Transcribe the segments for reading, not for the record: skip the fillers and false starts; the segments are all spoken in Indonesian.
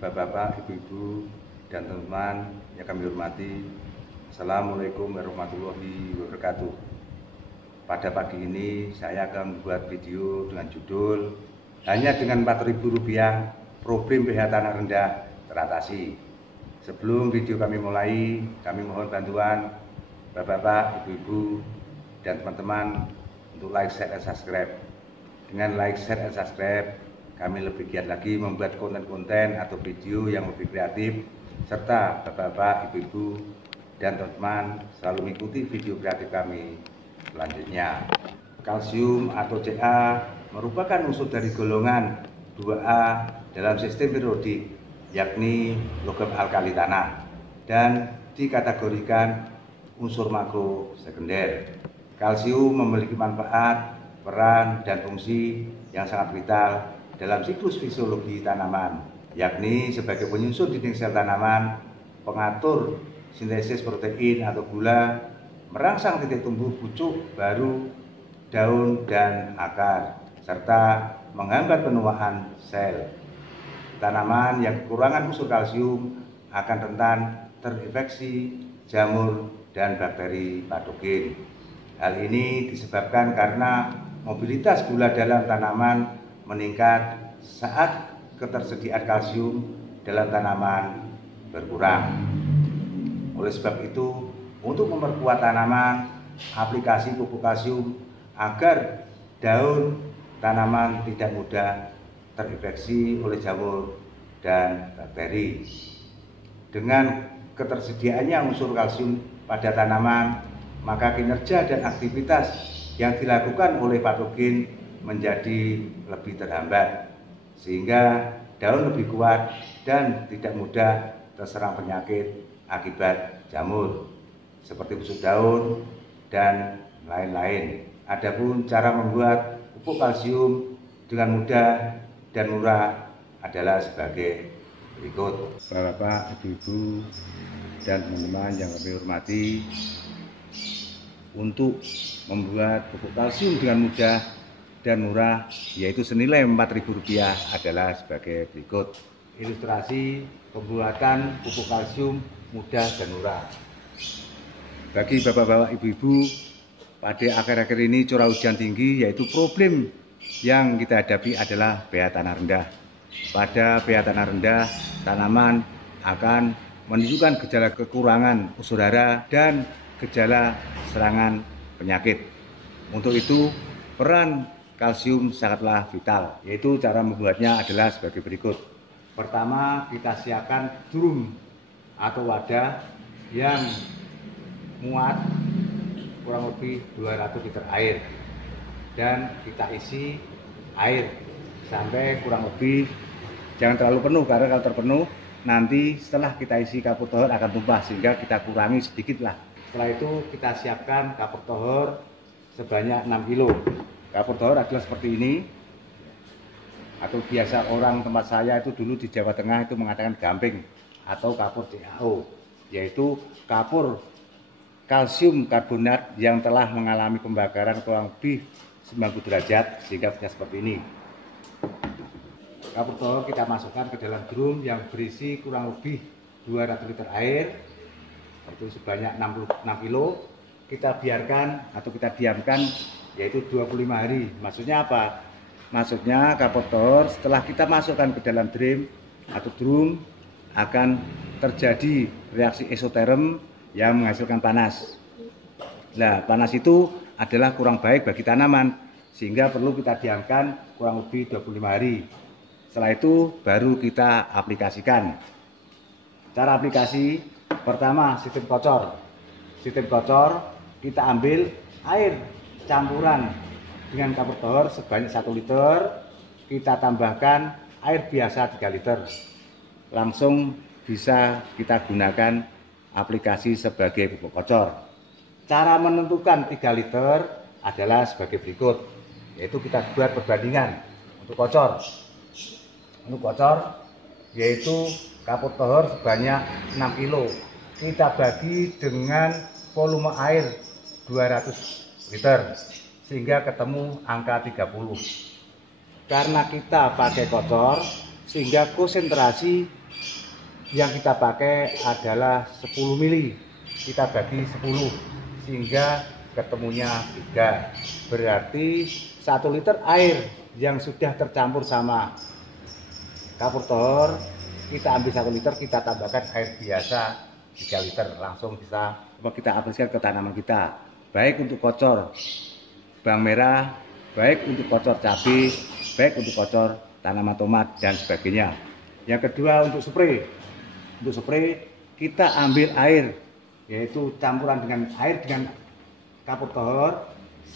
Bapak-bapak, ibu-ibu, dan teman-teman yang kami hormati, Assalamualaikum warahmatullahi wabarakatuh. Pada pagi ini saya akan membuat video dengan judul hanya dengan Rp4.000 problem pH tanah rendah teratasi. Sebelum video kami mulai, kami mohon bantuan Bapak-bapak, ibu-ibu, dan teman-teman untuk like, share, dan subscribe. Dengan like, share, dan subscribe, kami lebih giat lagi membuat konten-konten atau video yang lebih kreatif, serta bapak-bapak, ibu-ibu, dan teman-teman selalu mengikuti video kreatif kami selanjutnya. Kalsium atau Ca merupakan unsur dari golongan 2A dalam sistem periodik, yakni logam alkali tanah, dan dikategorikan unsur makro sekunder. Kalsium memiliki manfaat, peran, dan fungsi yang sangat vital dalam siklus fisiologi tanaman, yakni sebagai penyusun dinding sel tanaman, pengatur sintesis protein atau gula, merangsang titik tumbuh pucuk baru, daun, dan akar, serta menghambat penuaan sel. Tanaman yang kekurangan unsur kalsium akan rentan terinfeksi jamur dan bakteri patogen. Hal ini disebabkan karena mobilitas gula dalam tanaman meningkat saat ketersediaan kalsium dalam tanaman berkurang. Oleh sebab itu, untuk memperkuat tanaman, aplikasi pupuk kalsium agar daun tanaman tidak mudah terinfeksi oleh jamur dan bakteri. Dengan ketersediaannya unsur kalsium pada tanaman, maka kinerja dan aktivitas yang dilakukan oleh patogen menjadi lebih terhambat, sehingga daun lebih kuat dan tidak mudah terserang penyakit akibat jamur seperti busuk daun dan lain-lain. Adapun cara membuat pupuk kalsium dengan mudah dan murah adalah sebagai berikut. Bapak, ibu-ibu, dan teman-teman yang kami hormati, untuk membuat pupuk kalsium dengan mudah dan murah, yaitu senilai Rp4.000, adalah sebagai berikut. Ilustrasi pembuatan pupuk kalsium mudah dan murah. Bagi bapak-bapak, ibu-ibu, pada akhir-akhir ini curah hujan tinggi, yaitu problem yang kita hadapi adalah pH tanah rendah. Pada pH tanah rendah, tanaman akan menunjukkan gejala kekurangan unsur hara dan gejala serangan penyakit. Untuk itu, peran kalsium sangatlah vital, yaitu cara membuatnya adalah sebagai berikut. Pertama, kita siapkan drum atau wadah yang muat kurang lebih 200 liter air, dan kita isi air sampai kurang lebih, jangan terlalu penuh, karena kalau terpenuh nanti setelah kita isi kapur tohor akan tumpah, sehingga kita kurangi sedikit lah. Setelah itu kita siapkan kapur tohor sebanyak 6 kilo. Kapur tohor adalah seperti ini, atau biasa orang tempat saya itu dulu di Jawa Tengah itu mengatakan gamping atau kapur CaO, yaitu kapur kalsium karbonat yang telah mengalami pembakaran kurang lebih 90 derajat sehingga punya seperti ini. Kapur tohor kita masukkan ke dalam drum yang berisi kurang lebih 200 liter air, itu sebanyak 66 kilo. Kita biarkan atau kita diamkan, yaitu 25 hari. Maksudnya apa? Maksudnya kapur tohor setelah kita masukkan ke dalam drum akan terjadi reaksi eksoterm yang menghasilkan panas. Nah, panas itu adalah kurang baik bagi tanaman, sehingga perlu kita diamkan kurang lebih 25 hari. Setelah itu baru kita aplikasikan. Cara aplikasi, pertama sistem kocor. Sistem kocor, kita ambil air campuran dengan kapur tohor sebanyak 1 liter, kita tambahkan air biasa 3 liter. Langsung bisa kita gunakan aplikasi sebagai pupuk kocor. Cara menentukan 3 liter adalah sebagai berikut, yaitu kita buat perbandingan untuk kocor. Untuk kocor, yaitu kapur tohor sebanyak 6 kilo. Kita bagi dengan volume air 200 liter, sehingga ketemu angka 30. Karena kita pakai kocor, sehingga konsentrasi yang kita pakai adalah 10 mili. Kita bagi 10 sehingga ketemunya 3. Berarti 1 liter air yang sudah tercampur sama kapur tohor, kita ambil 1 liter, kita tambahkan air biasa 3 liter, langsung bisa kita aplikasikan ke tanaman kita, baik untuk kocor bawang merah, baik untuk kocor cabai, baik untuk kocor tanaman tomat dan sebagainya. Yang kedua, untuk spray. Untuk spray kita ambil air, yaitu campuran dengan air dengan kapur tohor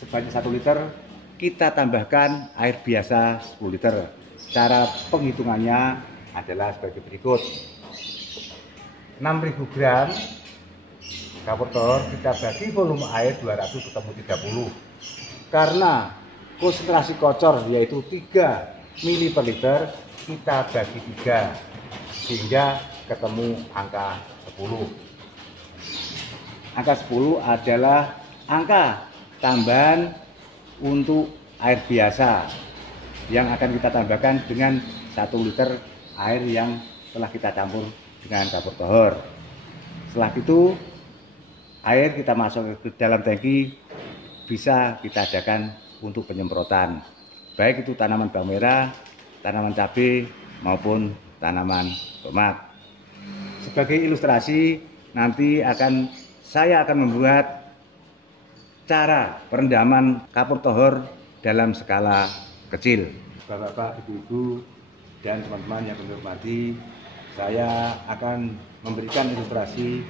sebanyak 1 liter, kita tambahkan air biasa 10 liter. Cara penghitungannya adalah sebagai berikut. 6.000 gram kapur tohor kita bagi volume air 200 ketemu 30. Karena konsentrasi kocor yaitu 3 mili per liter, kita bagi 3 sehingga ketemu angka 10. Angka 10 adalah angka tambahan untuk air biasa yang akan kita tambahkan dengan 1 liter air yang telah kita campur dengan kapur tohor. Setelah itu air kita masuk ke dalam tangki, bisa kita adakan untuk penyemprotan, baik itu tanaman bawang merah, tanaman cabai maupun tanaman tomat. Sebagai ilustrasi, nanti saya akan membuat cara perendaman kapur tohor dalam skala kecil. Bapak-bapak, ibu-ibu, dan teman-teman yang kami hormati, saya akan memberikan ilustrasi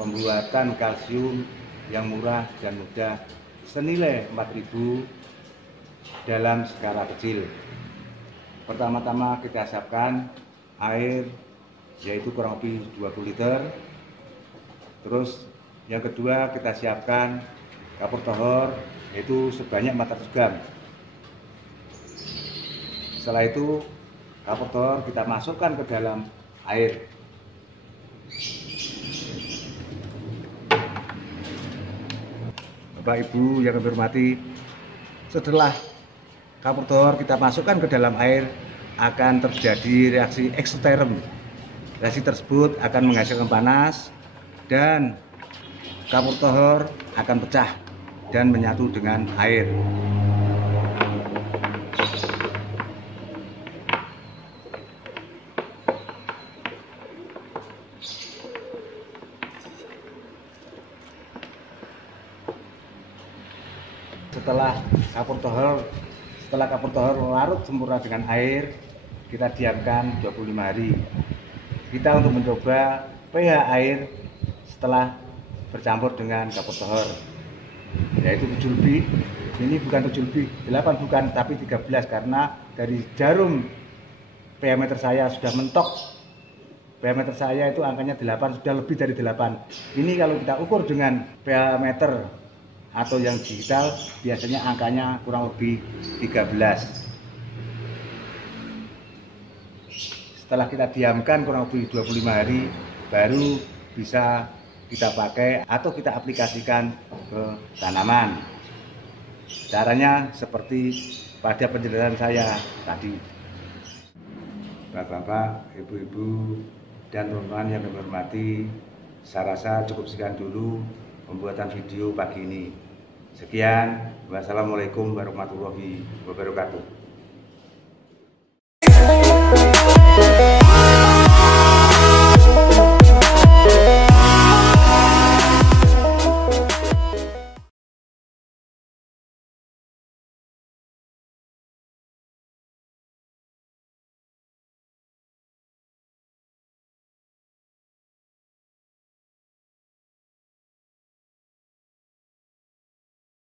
pembuatan kalsium yang murah dan mudah senilai 4.000 dalam skala kecil. Pertama-tama kita siapkan air, yaitu kurang lebih 20 liter. Terus yang kedua kita siapkan kapur tohor, yaitu sebanyak 400 gram. Setelah itu kapur tohor kita masukkan ke dalam air. Bapak Ibu yang kami hormati, setelah kapur tohor kita masukkan ke dalam air, akan terjadi reaksi eksoterm. Reaksi tersebut akan menghasilkan panas dan kapur tohor akan pecah dan menyatu dengan air. Setelah kapur tohor larut sempurna dengan air, kita diamkan 25 hari. Kita untuk mencoba pH air setelah bercampur dengan kapur tohor, yaitu 7 lebih. Ini bukan 7 lebih, 8 bukan, tapi 13, karena dari jarum pH meter saya sudah mentok. pH meter saya itu angkanya 8, sudah lebih dari 8. Ini kalau kita ukur dengan pH meter atau yang digital, biasanya angkanya kurang lebih 13. Setelah kita diamkan kurang lebih 25 hari, baru bisa kita pakai atau kita aplikasikan ke tanaman. Caranya seperti pada penjelasan saya tadi. Bapak-bapak, ibu-ibu, dan teman-teman yang kami hormati, saya rasa cukup sekian dulu pembuatan video pagi ini. Sekian, wassalamualaikum warahmatullahi wabarakatuh.